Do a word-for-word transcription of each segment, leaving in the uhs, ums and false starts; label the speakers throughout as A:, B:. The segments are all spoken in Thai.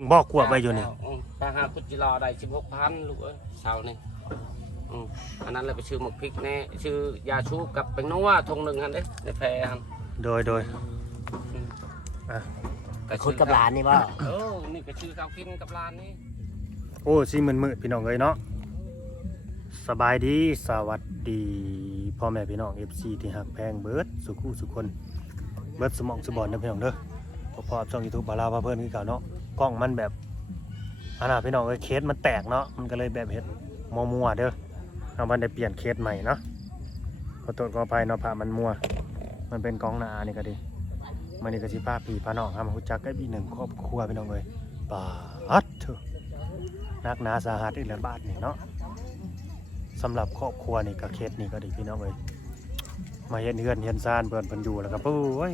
A: บ่กวบไว้อยู่นี่
B: ถ้าหาคุจิรอได้สิบหกพันลูกเอ้ยเสานี่อันนั้นเลยไปชื่อหมกพริกแน่ชื่อยาชูกับเป็นนัวทงหนึ่งฮันเด้ในแพรฮัน
A: โดยโดย
C: อ่ะคุดกับร้านนี่บ่
B: เออนี่ก็ชื่อข้าวกินกับร้านนี่
A: โอ้สิมืดมืดพี่น้องเลยเนาะสบายดีสวัสดีพ่อแม่พี่น้อง เอฟ ซี ที่หักแพงเบิร์ดสุขุสุคนเบิร์ดสมองสบอนนะพี่น้องเด้อพอๆช่อง YouTube บาลาพาเพิ่นคือเก่าเนาะกล้องมันแบบอันน่ะพี่น้องเอ้ยเคสมันแตกเนาะมันก็เลยแบบเฮ็ดมัวๆเด้อเอามันได้เปลี่ยนเคสใหม่เนาะขอโทษขออภัยเนาะผ้ามันมัวมันเป็นกล้องหน้านี่ก็ดีมันนี่ก็สิพาพี่พาน้องหามารู้จักกับอีกหนึ่งครอบครัวพี่น้องเอ้ยบาดเถอะนักหนาสาหัสอีกแล้วบาดนี่เนาะสำหรับครอบครัวนี่ก็เคสนี่ก็ดีพี่น้องเอ้ยมาเฮ็ดเฮือนเฮ็ดซ่านเพิ่นเพิ่นอยู่แล้วก็ปุ้ย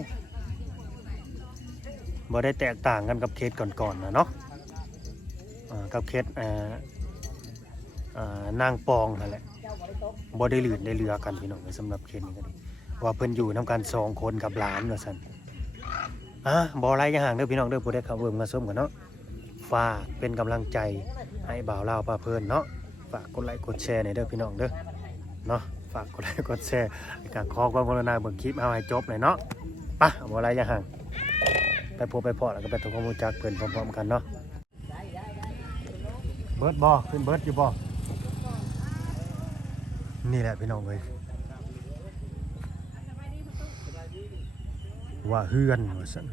A: บ่ได้แตกต่างกันกับเคสก่อนๆนะเนาะกับเคสนางปองนั่นแหละบ่ได้ลื่นได้เรือกันพี่น้องสำหรับเคสนี้ก็ดีว่าเพิ่นอยู่นำกันสองคนกับหลานว่าซั่นอ่ะบ่ไรอย่าห่างเด้อพี่น้องเด้อผู้ใดเข้าเบิ่งมาชมกันเนาะฝากเป็นกำลังใจให้บ่าวลาวพาเพิ่นเนาะฝากกดไลค์กดแชร์หน่อยเด้อพี่น้องเด้อเนาะฝากกดไลค์กดแชร์ในการขอความกรุณาเบิ่งคลิปเอาให้จบหน่อยเนาะไปบ่ไรอย่าห่างไปพบไปพอแล้วก็ไปทำความรู้จักเพื่อนพร้อมๆกันเนาะเบิร์ดบอขึ้นเบิร์ดอยู่บอนี่แหละพี่น้องเลยว่าเฮือนว่าสัน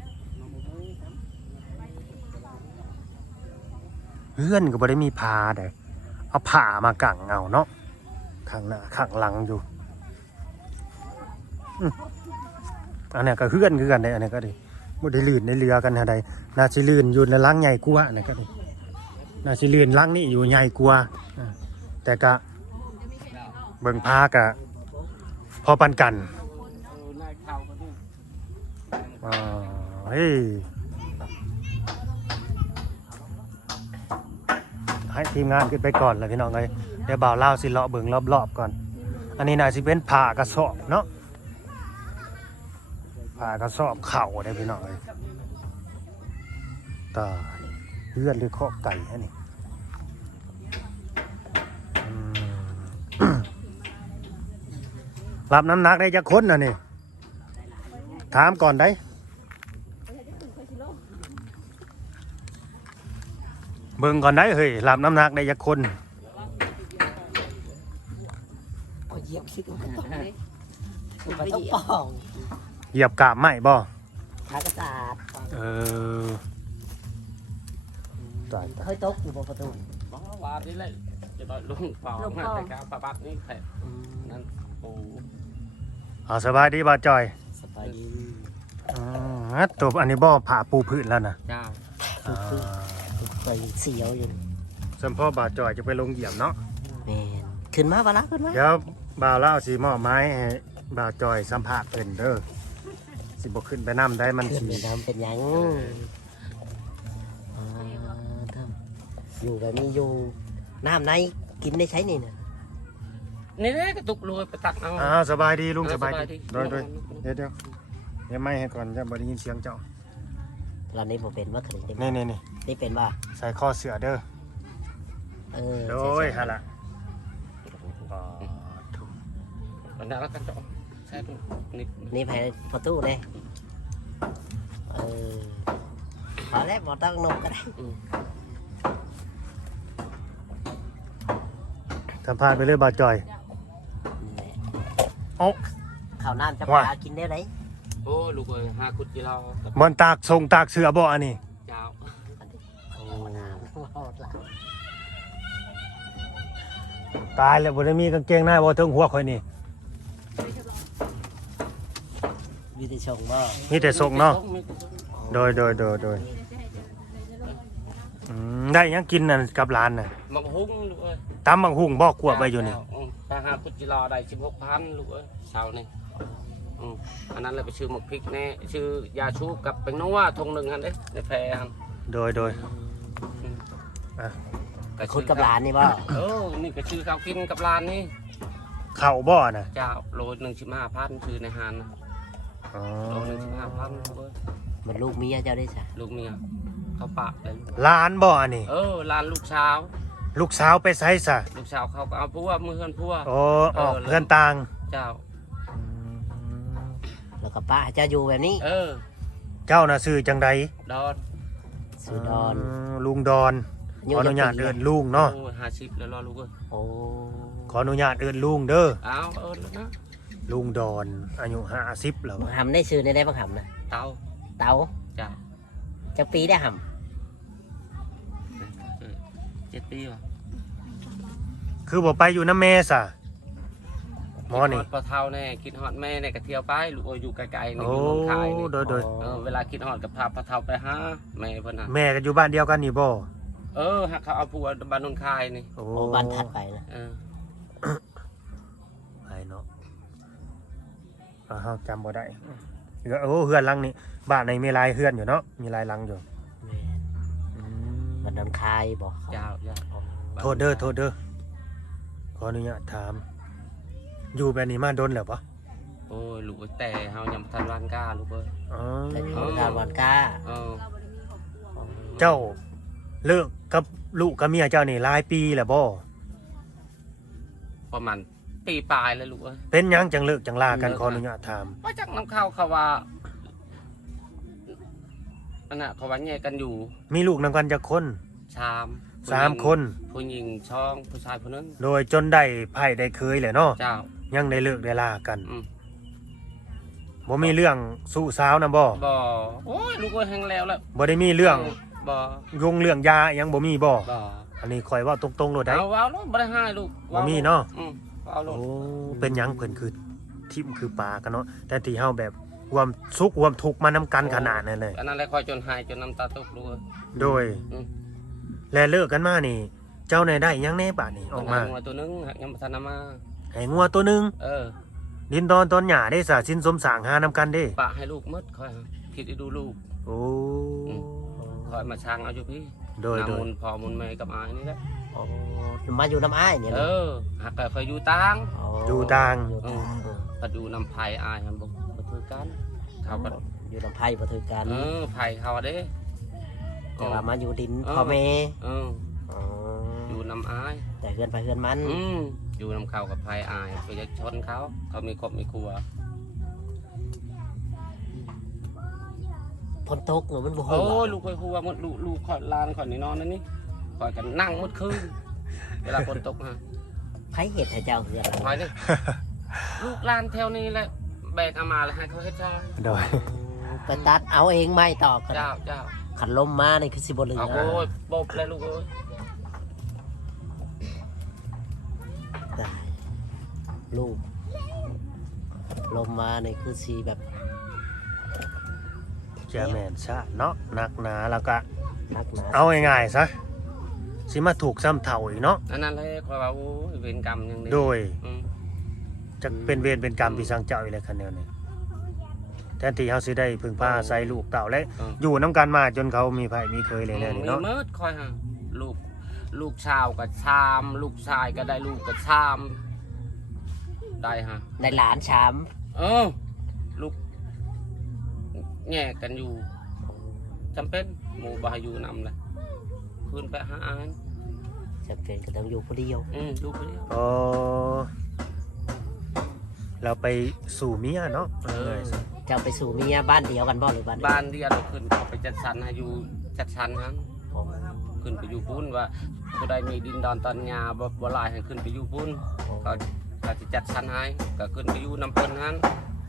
A: เฮือนก็บ่ได้มีผ้าเด้เอาผ้ามากั่งเอาเนาะข้างหน้าข้างหลังอยู่อันนี้ก็เฮือนคือกันได้อันนี้ก็ดีบ่ได้ลื่นในเรือกันหาใดน่าสิลื่นอยู่ในลังใหญ่กว่านะก็น่าสิลื่นลังนี่อยู่ใหญ่กว่าแต่ก็เบิ่งพาก็พอปันกันอ๋อเฮ้ยให้ทีมงานขึ้นไปก่อนเลยพี่น้องเอ้ยเดี๋ยวบ่าวเล่าสิเลาะเบิ่งรอบๆก่อนอันนี้น่าสิเป็นผ้ากระสอบเนาะผ้ากระสอบเข่าได้พี่น้องเลยตายเลือดหรือข้อไก่ฮะนี่รับน้ำหนักได้จะค้นนะนี่ถามก่อนได้เบิ่งก่อนได้เฮ้ยรับน้ำหนักได้จะค้น
C: เหยียบขี้กันไปต้องป่อง
A: เหยียบกาบไหมบ่
C: หากระสาด
A: เออ
C: เคยตกอยู่บนประตู
B: บ้าว่าที่เลยจะต่อยลุงเปล่ามาแต่การปะบัดนี่แผลนั่นโอ้
A: อ๋อสบายดีบ่จอย
C: สบายดี
A: อ๋อตัวอันนี้บ่ผ่าปูพื้นแล้วนะ
B: จ้า
C: ไปเสียวอยู่
A: สมพ่อบ่าจอยจะไปลงเหยียบเนาะ
C: แมนขึ้นมาบ้าละขึ้นมา
A: เดี๋ยวบ่าวเล่าสีหม้อไม้ให้บ่าวจอยสัมผัสเป็นเด้อสิบกขึ้นไปน้ำได้มันสี
C: น้ำเป็นยังอยู่แบบนี้อยู่น้ำในกินได้ใช้นี่เนี่ย
B: นี่นี่กระตุกลอยไปตักเอา
A: อ้าวสบายดีลุงสบายดีโดยโดยเดี๋ยวเดี๋ยวเดี๋ยวไม่ให้ก่อนจะบ่ได้ยินเสียงเจ้า
C: ตอนนี้ผมเป็นว่าเคย
A: นี่นี่นี่
C: นี่เป็นว่า
A: ใส่ข้อเสือเด้อ
C: เออ
A: โดยฮะละ
B: อันนั้นแล้วกันจ้ะใช่นี่
C: นี่ไปประตูเลยเออพอแล้วหมดตั้งนกก็ได้
A: สัมภาษณ์ไปเลยบ่าวจอยโอ้
C: ข้าวน้ำจะปลากินได้ไหม
B: โอ้ลูกเอ้ยหาคุดจีเรา
A: มันตากทรงตากเสือบ่อันนี้
B: เจ้า
A: ตายแล้วบ่ได้มีกางเกงในบ่ถึงหัวข่อยนี่
C: มีแต่ส่งบ่
A: มีแต่ส่งเนาะโดยโดยโดยโดยได้ยังกินน่ะกับร้านน่ะ
B: มังหุ้งลูกเอ้ย
A: ตำมังหุ้งบ่กวบไว้อยู่นี่
B: ถ้าหาคุดจีเราได้สิบหกพันลูกเอ้ยเสานี่อันนั้นเลยไปชื่อหมกพริกแน่ชื่อยาชูกับเป็นนัวทงหนึ่งฮันเด้ในแพรฮัน
A: โดยโดย
C: คุดกับร้านนี่บ่
B: เออนี่ก็ชื่อข้าวกินกับร้านนี่
A: เข่าบ่น่ะ
B: เจ้าโลหนึ่งสิบห้าพันชื่อในฮันโลหนึ่งสิบห้าพัน
C: มันลูกเมียเจ้าได้จ้ะ
B: ลูกเมียเขาปะเลย
A: หลานบ่อันนี้
B: เออหลานลูกสาว
A: ลูกสาวไปไสซะ
B: ลูกสาวเขาก็เอาพัวมือเฮือนพัว
A: โอ้ออก
B: เออ
A: เพื่อนต่าง
B: เจ้า
C: แล้วก็ป้าจะอยู่แบบนี้
B: เออ
A: เจ้าน่ะชื่อจังใด
B: ดอน
C: สุดอน
A: มลุงดอนขออนุญาตเอิ้นลุงเนาะ
B: โอ้ห้าสิบแล้วรอลูกเอ้ย
C: โอ้
A: ขออนุญาตเอิ้นลุงเด้อ
B: เอาเออแล้วนะ
A: ลุงดอนอายุห้าสิบแล้ว
C: บังหำได้ซื้อในได้บังหำนะ
B: เตา
C: เต๋า
B: เจ้า
C: จะปีได้ห
B: เออเจ็ดปีวะ
A: คือบ่ไปอยู่น้ำแม่ซะหมอนี่
B: คิดฮอดปลาเท่าแน่คิดฮอดแม่เนี่ยก็เที่ยวไปลูกเอ้ยอยู่ไกลๆนี่
A: โอ้
B: อยู่หนองคายนี่
A: โดยโดย
B: เออเวลาคิดฮอดกับพาปลาเท่าไปหาแม่เพิ่นน่ะ
A: แม่ก็อยู่บ้านเดียวกันนี่บ่
B: เออหากเขาเอาผัวบ้านนนคายนี่
A: โอ้
C: ำโอ้บันทัดไปนะ
B: เออ
A: ไปเนาะอ่าเฮาจำบ่ได้เฮือโอ้เฮือนหลังนี่บ้านในมีหลายเฮือนอยู่เนาะมีหลายหลังอยู่
C: แม่น
A: อืม
C: บันดอนคายบอกเขา
B: ยาวยาว
A: โทษเด้อโทษเด้อขออนุญาตถาม อยู่แบบนี้มาโดนแล้วปะ
B: โอ้ยลูกเอ้ยแต่เฮายังบ่ทันวันกล้าลูกเอ้ย
A: อ๋อ
C: แต่อยู่ดาววันก้า
B: เออ
A: เจ้าเลิกกับลูกกับเมียเจ้านี่หลายปีแล้วบ่
B: ประมาณปีปลายแล้วลูกเอ้ย
A: เป็นหยังจังเลิกจังลากัน
B: เลิก
A: ขออนุญาตถาม
B: ว่าจากน้ำข้าวเขาว่าอันน่ะเขาว่าแยกกันอยู่
A: มีลูกนำกันจักคน
B: ชาม
A: สามคน
B: ผู้หญิงช่องผู้ชายคนนึง
A: โดยจนได้ไผ่ได้เคยแหละเนาะ
B: เจ้า
A: ยังได้เลิกได้ลากัน
B: อืม
A: บ่มีเรื่องสู้สาวนะบ่
B: บ่โอ้ยลูกเอ้ยแห้งแล้วแล้ว
A: บ่ได้มีเรื่อง
B: บ่
A: ยงเรื่องยาอิหยังบ่มีบ่
B: บ่
A: อันนี้ข่อยเว่าตรงๆโลดได้
B: เอาเอาลูกบ่ได้ให้ลูก
A: บ่มีเนาะ
B: อืมเอาลูก
A: โอ้เป็นหยังเพิ่นคือทิมคือปลากันเนาะแต่ที่เฮาแบบรวมสุขรวมทุกข์มานำกันขนาดนั้นเลย
B: อันนั้นแหละคอยจนหายจนน้ำตาตกลูกเอ้ย
A: โดย
B: อืม
A: และเลิกกันมานี่ เจ้าในได้หยังแน่บาดนี่ออกมา
B: งัวตัวนึงหักยังบ่ทันเอามา
A: ให้งัวตัวหนึง
B: เออ
A: ดินดอนตอนหญ้าได้สาสินสมสร้างหานำกันเด้
B: ปะให้ลูกหมดคอยคิดให้ดูลูก
A: โอ้
B: อืม คอยมาช้างเอาอยู่พี่
A: โดยโด
B: น้ำ
A: ย
B: มุนพอมุนแม่กับอายนี่แหละ
C: โอ้มาอยู่น้ำอ้ายเนี่ย
B: เอ
C: นะ
B: อหากแต่คอยอยู่ต่าง
A: อยู่ต่าง
C: อยู่ต่างเออ
B: ก็ดูน้ำไผ่อายครับบอกมาถือกันเขาก็
C: อยู่น้ำไผ่ประถือกัน
B: เออไผ่เขาเด้
C: แต่ว่ามาอยู่ดิน
B: เออ
C: พ่อแม่
B: เออ
C: อ๋อ
B: อยู่น้ำอาย
C: แต่เฮือนไปเฮือนมัน
B: อืมอยู่น้ำเขากับไผ่อายไปจะชนเขาเขามีครอบมีครัว
C: พ้นตกหรือมันบ่
B: โอ้
C: ฮู้
B: ยลูกคอยครัวหมดลูกลูกขอดลานขอดนี่นอนนั่นนี่ขอดกันนั่งหมดคืนเวลาฝนตกฮะ
C: ไผเฮ็ดให้เจ้าเฮือน
B: คอยนี่ลูกลานแถวนี้แหละแบกเอามาแล้วให้เขาเฮ็ดจ้า
A: โดย
C: ไปตัดเอาเองไม่ต่อกัน
B: เจ้าเจ้า
C: ขันลมมานี่คือสิบ่เหลือ
B: เอาโอ้ยบกเลยลูกเอ้ย
C: ได้ลูกลมมานี่คือสิแบบ
A: จะแม่นซะเนาะหนักหนาแล้วก็
C: นักหนา
A: เอาง่ายๆซะสิมาถูกซ้ำเท่าอีกเนาะ
B: อันนั้นเลยคอยว่าโอ้ยเวรกรรมอยังนี้
A: โดย
B: อืม
A: จะเป็นเวรเป็นกรรมที่สร้างเจ้าอีกแล้วคันแนวนี้แทนที่เฮาสิได้พึ่งพาอาศัยลูกเต่าและ
B: อืม
A: อยู่นํกันมาจนเขามีไผมีเคยเลยแน่นี่
B: มี
A: เนาะ
B: เมิดคอยฮะลูกลูกชาวกับชาม ลูกชายก็ได้ลูกกับชาม ได้ฮะ
C: ในหลานชาม
B: เออลูกแง่กันอยู่จำเป็นหมู่บาอยู่นำเลยคืนไปหาอาน
C: จำเป็นก็ต้องอยู่ผู้เดียว
B: อืมลูกคนเดียว
A: อ๋อเราไปสู่เมียเนาะ
B: เออ
C: เจ้าไปสู่เมียบ้านเดียวกันบ่หรือบ้านเดียว
B: บ้านเดียวเราขึ้นเขาไปจัดสรรให้อยู่จัดสรรนั้น
C: โอ้
B: ขึ้นไปอยู่พุ่นว่าผู้ใดมีดินดอนตอนยาบ่บ่หลายให้ขึ้นไปอยู่พุ่น
C: โอ้
B: ก็ก็จะจัดสรรให้ก็ขึ้นไปอยู่น้ำเปิ้นนั้น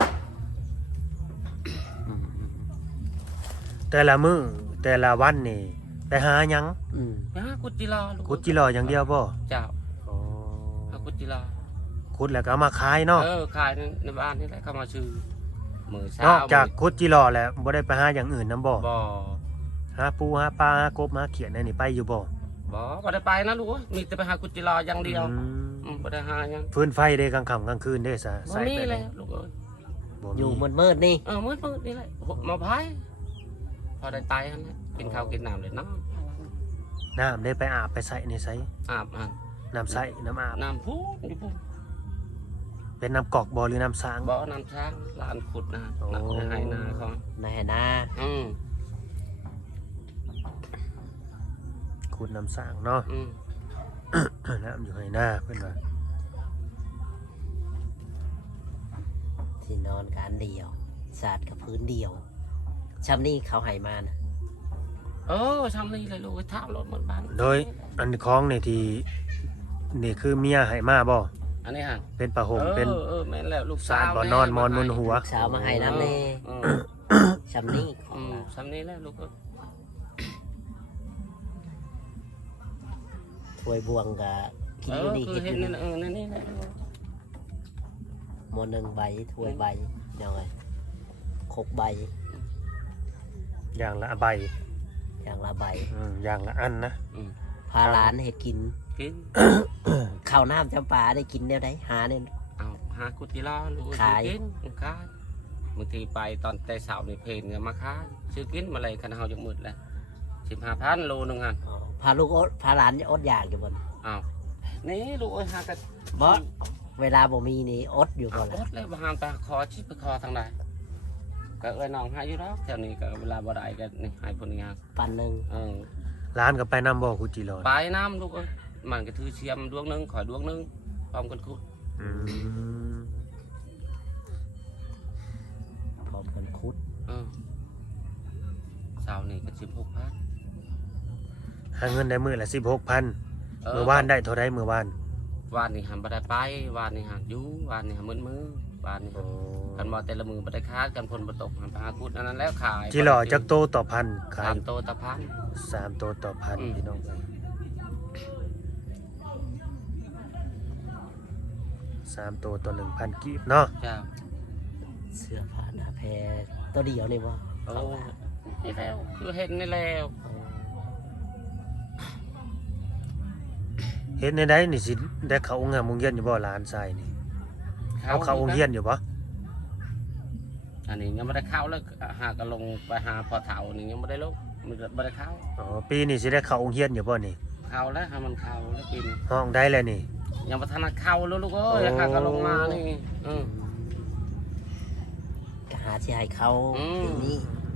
C: อืม
A: แต่ละมื้อแต่ละวันนี่ไปหาหยัง
C: อืม
B: นะกุจิลาลูก
A: ขุดจิรออย่างเดียวบ่
B: เจ้า
A: อ๋อ
B: หากุจิลา
A: ขุดแล้วก็เอามาขายเนาะ
B: เออขายในบ้านนี่แหละเข้ามาซื้อมือเช้าน
A: อกจากขุดจิรอแล้วบ่ได้ไปหาอย่างอื่นนํบ่
B: บ่
A: หาปูหาปลาหากบหาเขียดนั่นนี่ไปอยู่บ่
B: บ่บ่ได้ไปนะลูกเอ้ยมีแต่ไปหากุจิลาอย่างเดียว
A: อืม
B: อืมบ่ได้หาหยัง
A: ฟืนไฟเด้กลางค่ำกลางคืนเด้ซะ
B: บ่
A: ใส่
B: มี
A: ไป
B: เล
A: เลย
B: ยลูกเอ้ย
A: บ่
C: อยู่
A: มี
C: มืดๆนี่
B: เออมืดๆนี่แหละมาพายพอได้ตายหั่นแหละกินข้าวกินน้ำเลยน้
A: น้ำได้ไปอาบไปใส่ในใส่
B: ำอาบหั่น
A: น้ำใส่น้ำอาบ
B: น้ำพุอยู่พุ่น
A: เป็นน้ำกอกบ่หรือน้ำสาง
B: บ่น้ำช้างลานขุดนะ
A: โอ้
B: น้ำให้นาเขา
C: ในนา
B: อืม
A: ขุดน้ำสร้างเนาะ
B: อืม
A: น้ำอยู่ให้หน้าเพิ่นว่า
C: ที่นอนกันเดียวสาดกับพื้นเดียวชำนี่เขาให้มานะ
B: เออทำนี่เลยลูกท้ารถเหมือนบ้าน
A: โดยอันของนี่ที่นี่คือเมียให้มาบ่
B: อันนี้ฮะ
A: เป็นผ้าห่มเป็น
B: เออเออแม่นแล้วลูก
A: สาดบ่นอนมอนบนหัว
C: ลูกสาวมาให้น้ำเน่
B: อืม
C: ชำนี่ขอ
B: อื
C: ง
B: ม
C: เรา
B: ทำนี่แล้วลูกเอ้ย
C: ถ้วยบวงกับกิน
B: เอ
C: อยู่
B: อ
C: นี่
B: คือ
C: เห็ด
B: เห็
C: อน ยู่
B: นี่
C: นี่
B: เออนั่นนี่แหละ
C: หมอหนึ่งใบถ้วยใบยังไงขกใบ
A: อย่างละใบ
C: อย่างละใบ
A: อืมอย่างละอันนะ
B: อืม
C: พาหลานเห็ดกิน
B: กิน
C: ข้าวน้ำจำปาได้กินแนวใดหาเนี่ย
B: เอาหากุฏิลาลูก
C: ขาย
B: กินขายบางทีไปตอนแต่เสาร์นี่เพลนก็มาขายซื้อกินมาเลยคันเฮาจะมืดแล้วสิบห้าพันโลนึงฮะ
C: อ๋อพาลูกอดพาหลานอดอยากอยู่บน
B: อ้าวนี่ลูกเอ้ยหากัน
C: บ่เวลาบ่มีนี่อดอยู่
B: เอา
C: ก่อน
B: อดเลยบ่หามตาคอชิบไปคอทางใดก็เอ้ยน้องหาอยู่แล้วแถวนี้ก็เวลาบ่ได้ก็นี่ให้พุ่นงาน
C: ปันหนึ่ง
B: เออ
A: ร้านก็ไปน้ำบ่คุจิรอ
B: ไปน้ำลูกเอ้ยมันก็ถือเชียมดวงหนึงขอยดวงหนึงพร้อมกันคุด
A: อืม
C: พร้อมกันคุด
B: เออเสาร์นี่ก็สิบหกพัน
A: หาเงินได้มื้อละสิบหกพันเมื่อวานได้เท่าใดเมื่อวาน
B: วานนี่หันบ่ได้ไปวานนี่หันอยู่วานนี่หันมือมือวานนี่หันกันบ่แต่ละมือบ่ได้ค้ากันพลบ่ตกหันไปหาคุดอันนั้นแล้วขาย
A: จิรอจักโตต่อพันขา
B: สาย มโตตะพัน
A: สามโตต่อพัน
B: อืม
A: พี่น้องเอ้ยสามโตต่อหนึ่งพันกีบเนาะ
B: เจ้า
C: เสื้อผ้าหน้าแพรตัวเดียวนี่บ่
B: โอ้นี่แล้วคือเห็นนี่แล้ว
A: เฮ็ดในใดนี่สิได้เข้าองค์งามโรงเรียนอยู่บ่หลานชายนี่เอาเข้าองค์เรียนอยู่บ่
B: อันนี้ยังบ่ได้เข้าแล้วหากก็ลงไปหาพ่อเฒ่านี่ยังบ่ได้ลงมันก็บ่ได้เข้า
A: อ๋อปีนี้สิได้เข้าองค์เรียนอยู่บ่นี่
B: เข้าแล้วให้มันเข้าแล้วกิน
A: ห้องได้แล้วนี่
B: ยังบ่ทันได้เข้าแล้วลูกเอ้ย
A: โอ้
B: หากก็ลงมานี่เออ
C: ก็หาที่ให้เขา
B: อืม
C: ปีนี้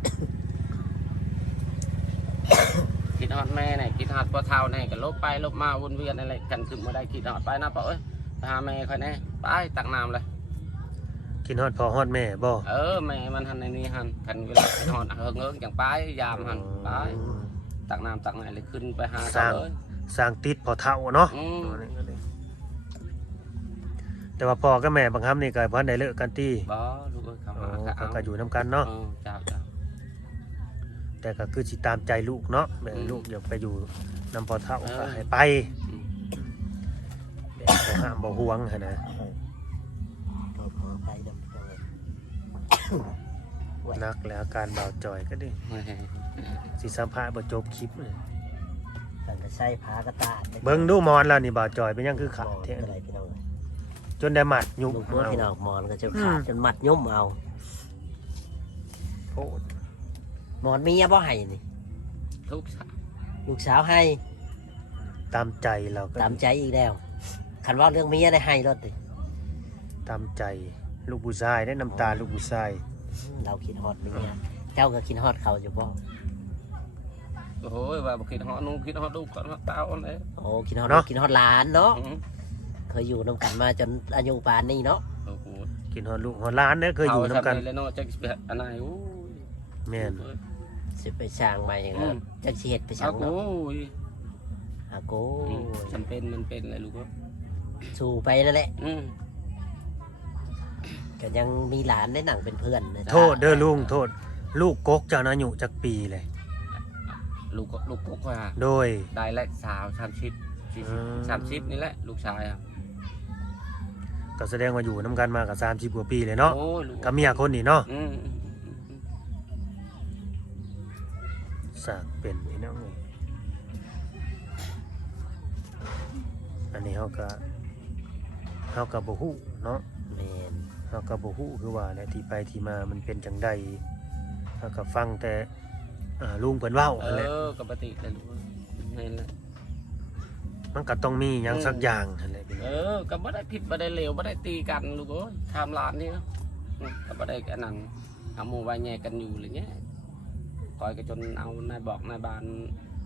B: คิดฮอดแม่เนี่ยคิดฮอดพ่อเฒ่าเนี่ยก็ลบไปลบมาวนเวียนอะไรกันขึ้นมาได้คิดฮอดไปนะป่าเอ้ยไปหาแม่ค่อยแน่ไปตักน้ำเลย
A: กินฮอดพ่อฮอดแม่บ่
B: เออแม่มันหันในนี้หันกันเวลาคิดฮอดเฮิงเอิงจังไปยามหันไปตักน้ำตักไหนเลยขึ้นไปหาเขาเลย
A: สร้างติดพ่อเฒ่าเนาะ
B: อืม
A: แต่ว่าพ่อกับแม่บางครั้งนี่ก็บ่ทันได้เลิกกันติ
B: บ่ลูกเอ้ยเขา
A: อ๋อ
B: หา
A: เขาก็อยู่นํกันเนาะ
B: เออเจ้าเจ้า
A: แต่ก็คือสิตามใจลูกเนาะแม่
B: อืม
A: ลูกอยากไปอยู่นำพ่อเฒ่า
B: เออ
A: ก็ให้ไป
B: อืม
A: แบบบ่ห้ามบ่ห่วงหั่นนะ
C: ก็ขอไปดำเนิน
A: นักแล้วอาการเบาจอยก็ดิ
B: เฮ้ย
A: สิสัมภาษณ์บ่จบคลิปเลย
C: กันก็ใช้ผ้ากระตาด
A: เบิ่งดูหมอนแล้วนี่เบาจอยเป็นหยังคือขาด
C: หมอน
A: แท้
C: อะไรพี่น้อง
A: จนได้หมัดยุบ
C: ลูกเมื่อพี่น้องหมอนก็จะขาดจนมัดยุ่มเอา
A: โอ้
C: หมอนเมียบ่ให้นี่
B: ทุกสา
C: ลูกสาวให้
A: ตามใจเราก็
C: ตามใจอีกแล้วคันว่าเรื่องเมียได้ให้รถดิ
A: ตามใจลูกผู้ชายได้น้ำตาลูกผู้ชาย
C: เราคิดฮอดเมียเจ้าก็คิดฮอดเขาอยู่บ่
B: โอ้ยว่าบ่คิดฮอดนุ่งคิดฮอดลูกก่อนฮอดเต้าอันนี้
C: โอ้คิดฮอดลูกคิดฮอดหลานเนาะ
B: อืม
C: เคยอยู่นำกันมาจนอายุป่านนี้เนาะ
B: โอ้โห
A: กินฮอดลูกฮอดหล้านเนี่ยเคยอยู่นํกัน
B: เาเลยเนาะจักสิไปอันไหนโอ้ย
A: แม่น
C: สิไปสร้างใหม่อย่างนั้นจักสิเฮ็ดไปสร้า
B: เอา
C: ง
B: โอ้
C: เนาะ
B: ย
C: อาโก
B: อืมจำเป็นมันเป็นเลยลูกเอ้ย
C: สู่ไปนั่นแหละ
B: อืม
C: ก็ยังมีหลานได้หนังเป็นเพื่อนนะ
A: โทษเด้อลุงโทษ ลูกกกเจ้าน่ะอายุจักปีเลย
B: ลูกก็ลูกกกว่า
A: โดย
B: ได้และสาวสามสิบสี่สิบ
A: อืม
B: สามสิบนี่แหละลูกชายอ่ะ
A: ก็แสดงว่าอยู่นํกันมาก็สามสิบกว่าปีเลยเนาะ
B: โอ้ยลูก
A: กับเมียคนนี้เนาะ
B: อืมอืมอืมอืม
A: สร้างเป็นพี่น้องเอ้ยอันนี้เฮาก็เฮาก็บ่ฮู้เนาะ
C: แม่น
A: เฮาก็บ่ฮู้คือว่าแหละที่ไปที่มามันเป็นจังไดเฮาก็ฟังแต่อ่าลุงเพิ่นเว้า
B: เอ
A: นั่นแหละ
B: อกับปฏิเลยลูกเอ้ยนี่แหละ
A: มันก็ต้องมีหยังสักอย่างนั่นแหละพี่น้
B: เอ
A: อง
B: อก็บ่ได้ผิดบ่ได้เลวบ่ได้ตีกันลูกเอ้ยทำร้านนี่เนาะอืมก็บ่ได้อันนั้นเอาหมู่ไว้แย่กันอยู่อะไรเงี้ยคอยก็จนเอานายบอกนายบาน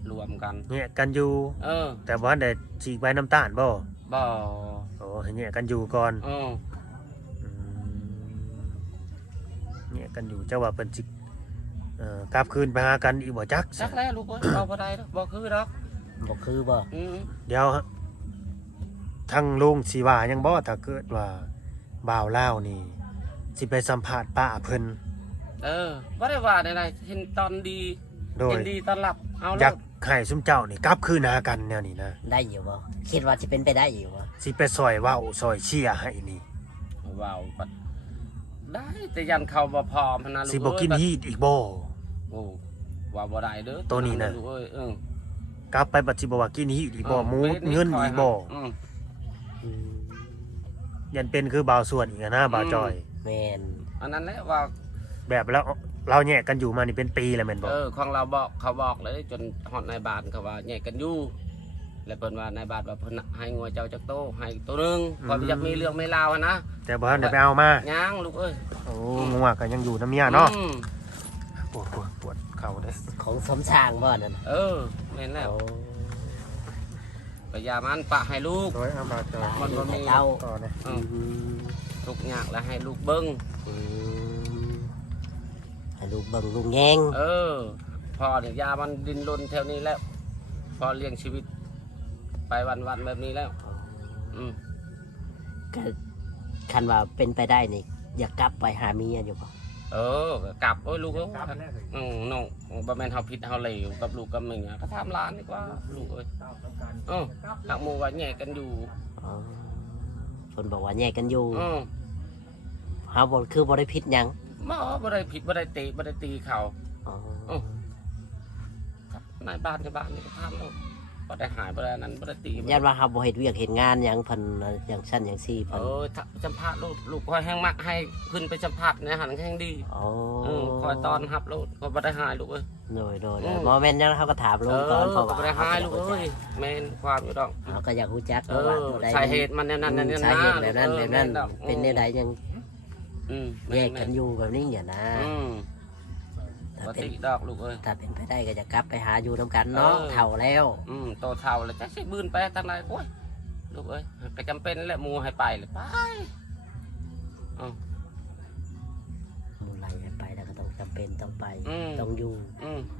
B: รวมกัน
A: แยกกันอยู่
B: เออ
A: แต่บ่ทันได้ฉีกใบน้ำตาลบ่
B: บ่
A: โอ้ให้แยกกันอยู่ก่อน
B: เออ
A: อืมแยกกันอยู่เจ้าว่าเพิ่นสิเอ่อกลับคืนไปหากันอีกบ่จัก
B: จักแล้วลูกเอ้ยเอาบ่ได้ดอกบ่คือดอก
C: บ่คือบ่
B: อืม
A: เดี๋ยวทางลุงสิว่าหยังบ่ถ้าเกิดว่าบ่าวลาวนี่สิไปสัมภาษณ์ป้าเพิ่น
B: เออบ่ได้ว่าได้ๆเห็นตอนดี
A: โดย
B: เห็นดีตอนหลับเอา
A: อ
B: แล้
A: ยาว กให้ซุมเจ้านี่กลับคืนหากันแนวนี้นะ
C: ได้อยู่บ่คิดว่าสิเป็นไปได้อยู่บ่
A: สิไปซอยเว้าซอยเชียร์ให้นี่
B: ว้าวก็ได้แต่ยันเข้าบ่พร้อมหั่นนะลูก
A: สิบ่กิน
B: เอ้ย
A: ฮีดอีกบ่
B: โอ้ว่าบ่ได้เด้อ
A: ตัวนี้น่ะ
B: ลูกเอ้ยเออ
A: กลับไปบัดสิบ่ว่ากินฮีดอีกบ่
B: เออ
A: หมู
B: ว้
A: เงินอีกบ่
B: อืม
C: อืม
A: ยันเป็นคือบ่าวส่วนอีกอะนะบ่าวจอย
C: แม่น
B: อันนั้นแหละว่า
A: แบบแล้วเราแยกกันอยู่มานี่เป็นปีแล้วแม่นบ่
B: เออของเราบอกเขาบอกเลยจนฮอดนายบ้านเขาว่าแยกกันอยู่แล้วเพิ่นว่านายบ้านว่าเพิ่นให้งัวเจ้าจักโตให้ตัวหนึงก่อนอยากมีเรื่องไม่ราวอะนะ
A: แต่บ่ทันได้ไปเอามา
B: ย่างลูกเอ้ย
A: โอ้งัวก็ยังอยู่น้ำเมียเนาะ
B: อืม
A: ปวดปวดปวดเข่าเด้อ
C: ของสมช้างบ่นั่นน่ะ
B: เออแม่นแล้ว
C: โอ้
B: พยายามมันปะให้ลูก
A: โดยเอาบ่าวจอย
B: มันบ่มี
C: เจ้า
A: ต่อเด้อ
B: อืม
C: อืม
B: ทุกอย่างแล้วให้ลูกเบิ้ง
C: อืมให้ลูกเบิ่งลูกแยง
B: เออพอเนี่ยยามันดินรนแถวนี้แล้ว พอเลี้ยงชีวิต ไปวันๆแบบนี้แล้ว อืม
C: ก็คันว่าเป็นไปได้นี่อยากกลับไปหาเมียอยู่บ่
B: เออก็กลับโอ้ยลูกเอ้ย
A: กลับแล้ว
B: อืมน้องบ่แม่นเฮาผิดเฮาเลวกับลูกกับเมียก็ทำร้านดีกว่าลูกเอ้ยเออหักหมู่ว่าแยกกันอยู่
C: อ๋อเพิ่นบอกว่าแยกกันอยู่
B: อือ
C: เฮาบ่คือบ่ได้ผิดหยัง
B: บ่บ่ได้ผิดบ่ได้เตะบ่ได้ตีเขา
C: อ๋อ
B: เออ ครับนายบ้านในบ้านนี่ก็ทำแล้วบ่ได้หายบ่ได้นั้นบ่ได้ตีบ่ได้
C: ยันว่าเฮาบ่เฮ็ดเวียกเฮ็ดงานหยังเพิ่นอย่างชั้นอย่างซี่
B: เอ
C: เพิ่น
B: อถ้าสัมภาษณ์ลูกลูกคอยแห้งมักให้ขึ้นไปสัมภาษณ์ในหันแห้งดี
C: อ๋อ
B: เออคอยตอนหับลูกก็บ่ได้หายลูกเอ้ย
C: โดยโดย
B: อืม
C: บ่แม่นหยังเฮาก็ถาม
B: เอ
C: ลุง
B: อ
C: ตอนเพราะ
B: ก็
C: ว่า
B: บ่ได้หายลูกเอ้ยแม่นความอยู่ดอก
C: เฮาก็อยากรู้จัก
B: เอ
C: ว่า
B: อ
C: ตัวใด
B: สาเหตุมันแนวนั้นแนวนั้น
C: สาเหตุแบบนั้น
B: ออ
C: แบบนั้น
B: ม่ดอก
C: เป็นแนวใดยัง
B: อืม
C: แยกกันอยู่แบบนี้อย่านะ
B: อืม
C: ถ้า
B: ปก
C: เป็น
B: ติดอกลูกเอ้ย
C: ถ้าเป็นไปได้ก็จะกลับไปหาอยู่นํกันเนาะ
B: เออ
C: เฒ่าแล้ว
B: อืมโตเท่าแล้วจะสิบืนไปทางไหนโอ้ยลูกเอ้ยก็จำเป็นแหละหมู่ให้ไปเลยไปอือ
C: หมู่ไล่ให้ไปแล้วก็ต้องจำเป็นต้องไป
B: อืม
C: ต้องอยู่
B: อืม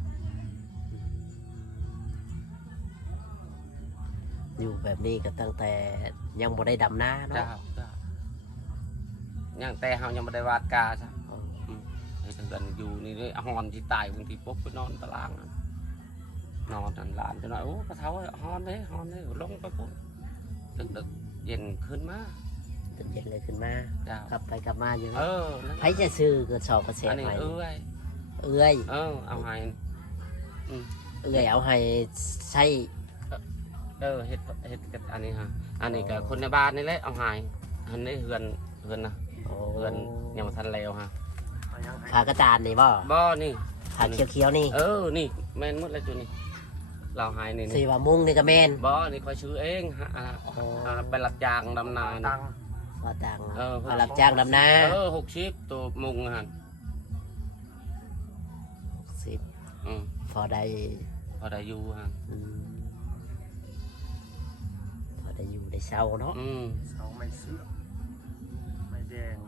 C: อยู่แบบนี้ก็ตั้งแต่ยังบ่ได้ดำนาเนาะ
B: เจ้าเจ้ายังแต่เฮายังบ่ได้วาดกาซะ
C: เออ
B: ไอ้เดือนอยู่นี่เลยหอนที่ตายบางทีปุ๊บไปนอนตารางอะนอนนั่นหลานจะหน่อยโอ้กระเท้าหอนเลยหอนเลยลงไปปุ๊บดึกดึกๆเย็นขึ้นมา
C: ตื่นเย็นเลยขึ้นมา
B: เจ้าก
C: ลับไปกลับมาอยู่
B: เออนั่น
C: ไผจะซื้อก็สอบกระแส
B: อันนี้
C: ให้
B: เอ้ย
C: เอื้อย
B: เออเอาให้
C: เอื้อยเอาให้ใช้
B: เออเฮ็ดเฮ็ดกับอันนี้ฮะอันนี้ก็คนในบ้านนี่แหละเอาให้อันนี้เฮือนเฮือนนะ
C: โอ้
B: เฮือนยังบ่ทันแล้วฮะ
C: ขากระจานนี่บ่
B: บ่นี่
C: ขาเขียวๆนี่
B: เออนี่แม่นหมดแล้วจุนี่เราให้นี่
C: สี
B: นี่
C: ว่ามุงนี่ก็แม่น
B: บ่นี่คอยซื้อเองฮะอ่าอ่าไปรับจ้างดำนานี่
C: ว่าตัง
B: เออ
C: มารับจ้างดำนา
B: เออหกสิบตัวมุงหัน
C: สิบ
B: อืม
C: พอได้
B: พอได้อยู่หัน
C: อืมพอได้อยู่ได้เช่าเนาะ
B: อืม
A: เสาไม่เสื่อมไม่แดง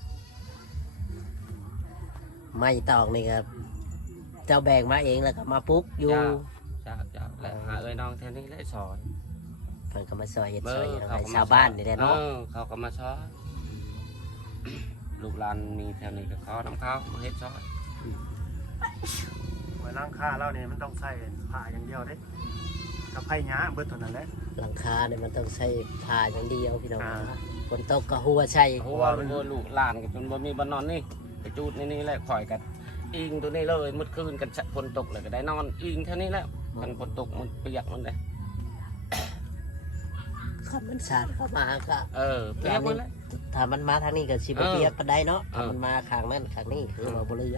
C: ไม่ตอกนี่ครับเจ้าแบ่งมาเองแล้วก็มาปุ๊บอยู่
B: จ้าจ้าแล้วหาเอ้ยน้องแทนนี่แหละสอน
C: เพิ่นก็มาซอยเฮ็ด
B: เบ
C: ซ
B: อ
C: อย
B: ร์
C: เฮ็ด
B: เขา
C: ให้
B: ก็ม
C: ชาวบ้านนี่แหละเนาะ
B: ออเขาก็มาสอนลูกหลานมีแถวนี้ก็เขานำเขามาเฮ็ดสอน
A: เมื่อล้างค่าเราเนี่ยมันต้องใส่ผ้าอย่างเดียวเด้กับไผ่หญ้าเบิดเท่านั้นแหละ
C: หลังคาเนี่ยมันต้องใช้ผ้าอย่างเดียวพี่น้อง
A: อ่า
C: ฝนตกก็หัวใช่
B: เพราะว่าเป็นลูกหลานกันจนบ่มีบ้านนอนนี่ไปจูดนี่นี่แหละข่อยกันอิงตัวนี้เลยมืดคืนกันฝนตกเลยก็ได้นอนอิงเท่านี้แล้วมันฝนตกมันเปียกมันเลย
C: ขับมันสาดเข้ามาก็
B: เออเปียกมันเลย
C: ถ้ามันมาทางนี้ก็สิบ
B: เออ
C: เปียกปานใดเนาะ
B: เออ
C: ถ้ามันมาข้างนั้นข้างนี้คือว่าบ่เรือ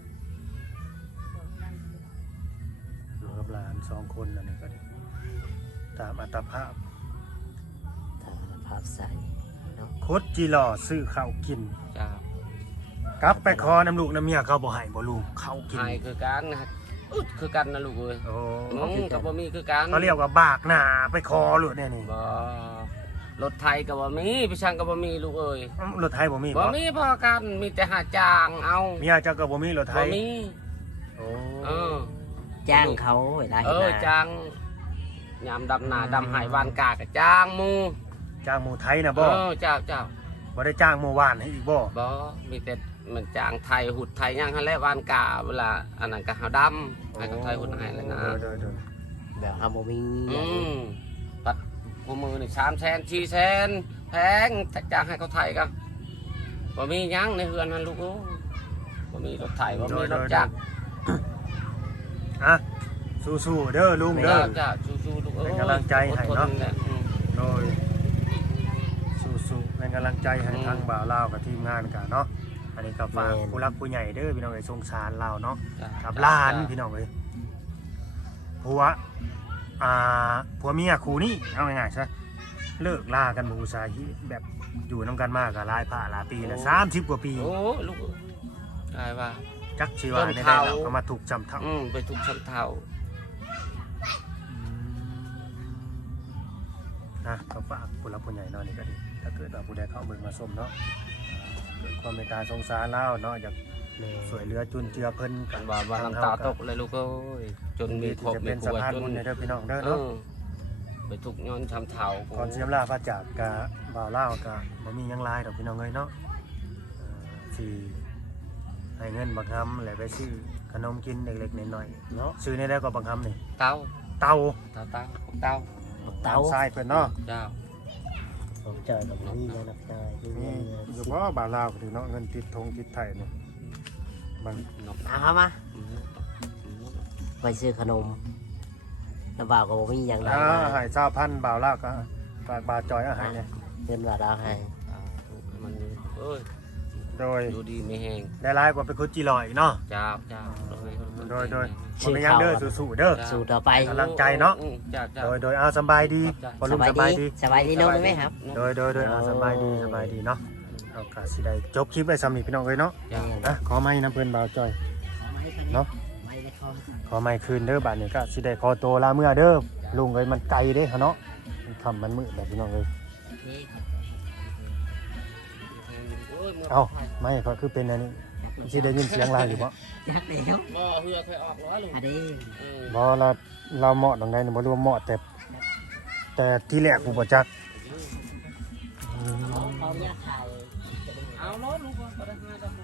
A: อยู่กับหลานสองคนนั่นนี่ก็ได้ตามอัตภาพ
C: ถ้าภาพใสเนาะ
A: โคตรจีหล่อซื้อข้าวกิน
B: จ้าก
A: ลับไปคอน้ำลูกน้ำเมียเขาบ่ให้บ่ลูกข้าวกิน
B: ไอคือการนะอึดคือกันนะลูกเอ้ย
A: โอ้
B: อืมกับบ่มีคือกัน
A: เขาเรียกว่าบากหน้าไปคอหลุดเนี่ยนี่
B: บ่รถไทยกับบ่มีพี่ช่างกับบ่มีลูกเอ้ย
A: อืมรถไทยบ่มี
B: บ่มีพอกันมีแต่หาจ้างเอา
A: เมียเจ้าก็บ่มีรถไท
B: บ่
A: ย
B: มี
A: โอ้
B: เออ
C: จ้างเขาเวลา
B: เอ
C: เห็น
B: อ
C: นา
B: จ้างยามดำนาดำหายวานกากับจ้างหมู
A: จ้างหมู่ไทยนะ
B: เอ
A: บ่
B: อเจ้าเจ้า
A: บ่ได้จ้างหมู่ว่านให้อีกบ่
B: บ่มีแต่มันจ้างไทยหุดไทยย่างหั่นแหละวานกาเวลาอันนั้นก็หาดำให้กับไทยหุดให้เลยนะ
A: เด้อเด้อ
C: แบบเขาบ่มี
B: อืมปัดกูมือนี่สามแสนสี่แสนแพงแต่จ้างให้เขาไทยกันบ่มีหยังในเฮือนนั่นลูกโอ้บ่มีรถไถบ่มีรถจักร
A: อ่ะสู้ๆเด้อลุงเด้อ
B: จ้าสู้ๆลูกเอ้ย
A: เป็นกำลังใจให้เนาะ
B: อดทแหลอืม
A: โดยสู้ๆเป็นกำลังใจให้
B: อืม
A: ทางบ่าวลาวกับทีมงานกันเนาะอันนี้ก็ฝากผู้รักผู้ใหญ่เด้อพี่น้องเอ้ยสงสารเราเนาะ
B: จ้า
A: กับหลานพี่น้องเอ้ยผัวอ่าผัวเมียคู่นี้เอาง่ายๆซะเลิกลากันบูชาฮิแบบอยู่นํกันมากก็หลายผ่าหลายปีแล้วสามสิบกว่าปี
B: โอ้ลูกกลายว่า
A: จักชีวาใน
B: ต้น
A: ได้
B: เขา
A: แล้วก็มาถูกจำเท่า
B: อืมไปทุกชั้นเท่า
A: นะก็ฝากผู้รับผู้ใหญ่เนาะนี่ก็ดีถ้าเกิดว่าผู้ใดเข้าเบิ่งมาชมเนาะอ่าเกิดความเมตตาสงสารแล้วเนาะอยาก
C: แม่
A: สวยเรือจุนเจือเพิ่น
B: กันว่าว่าน้ำตาตกเลยลูกเอ้ยจนมี
A: มี
B: คร
A: ที่
B: บ
A: จะ
B: มี
A: เป็น
B: ค
A: สะ
B: รัว
A: พาน
B: จน
A: บุญให้เด้อพี่น้องเด้อ
B: เอ
A: เนาะ
B: อไปทุกย้อนช้ำเท่า
A: ก่อนสิอำลาพระจากกะบ่าวลาวกะบ่มีหยังหลายดอกพี่น้องเอ้ยเนาะเอ่อสิให้เงินบักคำแล้วไปซื้อขนมกินเล็กๆน้อยๆ
C: เนาะ
A: ซื้อในได้ก็บักคำนี่
B: เต้า
A: เตา
B: เต้าเต้าเต้า
C: เตา
A: ทรายเพิ่นเนาะ
B: เจ้า
C: ผมเจอกับนี่นะนับได้ที่
A: นี่
C: นี่
A: อยู่บ่บ่าวลาวก็ถือเนาะเงินติดธงติดไทยนี่มัน
B: นก
C: เอาเข้ามา
B: อืม
C: ไปซื้อขนมน้ำบ่าวก็บ่มีอย่างไร
A: อ่าให้เจ้าพันบ่าวลาวก็ฝากบาทจอยอาหารเนี่ย
C: เงินว่าเราให้
B: เต้ามันอยู่เอ้ย
A: โดย
B: อยู่ดีไม่แห้ง
A: ได้หลายกว่าเป็นคนจีรอยเนาะ
B: เจ้าเจ้าโดย
A: โดยโดยบ่มีหยังเด้อสู้ๆเด้อ
C: สู่ต่อไป
A: กำลังใจเนาะ
B: อืมจ้าจ้า
A: โดยโดยเอาสบายดีพอ
C: ส
A: ลุง
C: บาย
A: สบาย
C: ดี
A: ดี
C: สบายดีน้องได้ไหมครับ
A: โดยโดยโดยเอาสบายดีสบายดีเนาะเอากาสิได้จบคลิปไว้สำหรับพี่น้องเลยเนาะ
B: จ้า
A: นะขอไม้น้ำเพิ่นบ่าวจอยเนาะขอไม้คืนเด้อบัดนี้ก็สิได้ขอตัวลาเมื่อเด้อลุงเอ้ยมันไกลเด้อเนาะมันค่ำมันมืดแบบพี่น้องเอ้ยเอ้าไม่ก็คือเป็นอันนี้สิได้ยินเสียงลายอยู่บ่
C: ยักเดียว
B: บ่เฮือเคยออกแล้วลุง
C: อันนี้
B: เออ
A: บ่เราเราเหมาะตรงใดนี่บ่รู้ว่าเหมาะแต่แต่ที่แรกกูบ่จักอืม
C: เขาอยากถ่าย
B: เอารถลุงก็ได้ให้ได้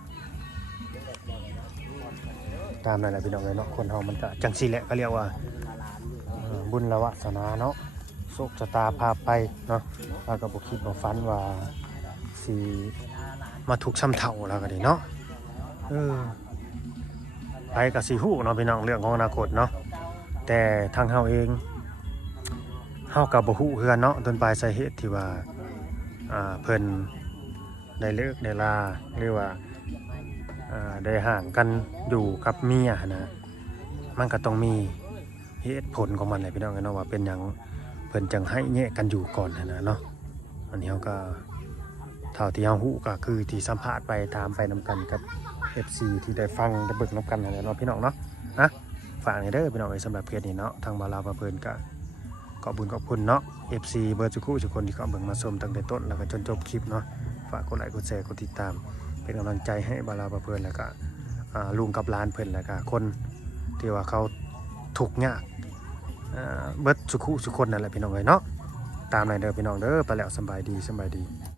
A: ตามนั่นแหละพี่น้องเอ้ยเนาะคนเฮามันก็จังซี่แหละเขาเรียกว่า เอ่อบุญละวาสนาเนาะโชคชะตาพาไปเนาะเราก็บ่คิดบ่ฝันว่าสิมาถูกซ้ำเท่าแล้วก็ดีเนาะเออไปก็สิฮู้เนาะพี่น้องเรื่องของอนาคตเนาะแต่ทางเฮาเองเฮาก็บ่ฮู้คือกันเนาะต้นปลายสาเหตุที่ว่าอ่าเพิ่นได้เลิกได้ลาหรือว่าอ่าได้ห่างกันอยู่กับเมียนะมันก็ต้องมี เหตุผลของมันเลยพี่น้องเนาะว่าเป็นหยังเพิ่นจังให้แยกกันอยู่ก่อนนะนะเนาะอันนี้เราก็เท่าที่เฮาฮู้ก็คือที่สัมภาษณ์ไปตามไปนำกันกับ เอฟ ซี ที่ได้ฟังได้เบิ่งนำกันนั่นแหละเนาะพี่น้องเนาะนะฝากให้เด้อพี่น้องไว้สำหรับเพจนี้เนาะทางบาลาวบาเพิ่นก็ขอบคุญขอบคุณเนาะ เอฟ ซี เบิร์ดทุกคู่ทุกคนที่เข้าเบิ่งมาชมตั้งแต่ต้นแล้วก็จนจบคลิปเนาะฝากกดไลค์กดแชร์กดติดตาม เป็นกำลังใจให้บาลาวบาเพิ่นแล้วก็อ่าลุงกับหลานเพิ่นแล้วก็คนที่ว่าเขาทุกข์ยาก อ่าเบิดสุขุสุคนนั่นแหละพี่น้องเอ้ยเนาะตามหน่อยเด้อพี่น้องเด้อไปแล้วสำบายดีสำบายดี